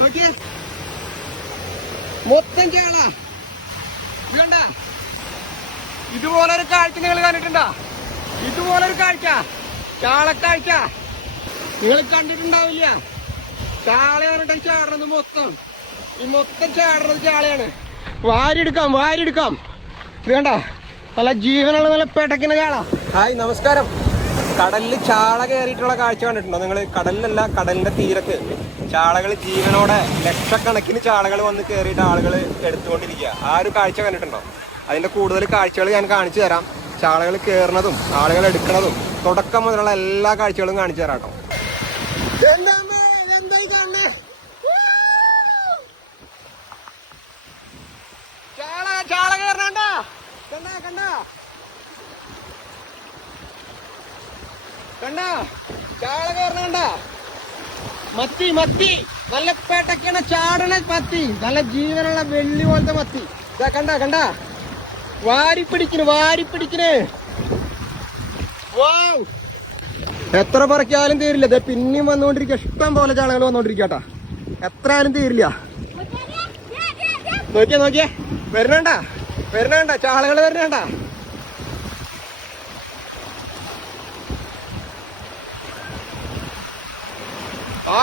നോക്കിയേ, മൊത്തം ചാള. കണ്ട, ഇതുപോലൊരു കാഴ്ച നിങ്ങൾ കണ്ടിട്ടുണ്ടോ? ഇതുപോലൊരു കാഴ്ച, ചാളക്കാഴ്ച നിങ്ങൾ കണ്ടിട്ടുണ്ടാവില്ല. ചാളയാണ് ചാടുന്നത് മൊത്തം. ഈ മൊത്തം ചാടുന്നത് ചാളയാണ്. വാരിയെടുക്കാം, വാരിയെടുക്കാം. ഇത് കണ്ട, നല്ല ജീവനുള്ള നല്ല പെടക്കുന്ന ചാള. ഹായ്, നമസ്കാരം. കടലിൽ ചാള കയറിയിട്ടുള്ള കാഴ്ച കണ്ടിട്ടുണ്ടോ നിങ്ങൾ? കടലിലല്ല, കടലിന്റെ തീരത്ത് ചാളകൾ ജീവനോടെ ലക്ഷക്കണക്കിന് ചാളകൾ വന്ന് കയറിയിട്ട് ആളുകൾ എടുത്തുകൊണ്ടിരിക്കുക. ആ ഒരു കാഴ്ച കണ്ടിട്ടുണ്ടോ? അതിന്റെ കൂടുതൽ കാഴ്ചകൾ ഞാൻ കാണിച്ചു തരാം. ചാളകൾ കയറുന്നതും ആളുകൾ എടുക്കുന്നതും തുടക്കം മുതലുള്ള എല്ലാ കാഴ്ചകളും കാണിച്ചു തരാം കേട്ടോ. ചാള കയറണ കണ്ട കണ്ട കണ്ട, ചാള കയറണ. മത്തി, മത്തി നല്ല പേട്ടക്കാണ് ചാടണ മത്തി. നല്ല ജീവനുള്ള വെള്ളി പോലത്തെ മത്തി. ഇതാ കണ്ട കണ്ട, വാരിപ്പിടിക്കണ്, വാരിപ്പിടിക്കണ്. വാവ്, എത്ര പറക്കാലും തീരില്ല. ഇത് പിന്നെയും വന്നുകൊണ്ടിരിക്കുക. ഇഷ്ടം പോലെ ചാളകൾ വന്നോണ്ടിരിക്കട്ടാ. എത്ര ആയാലും തീരില്ല. നോക്കിയേ, നോക്കിയേ, വരണണ്ട, വരണണ്ട, ചാളകൾ വരണണ്ട. ആ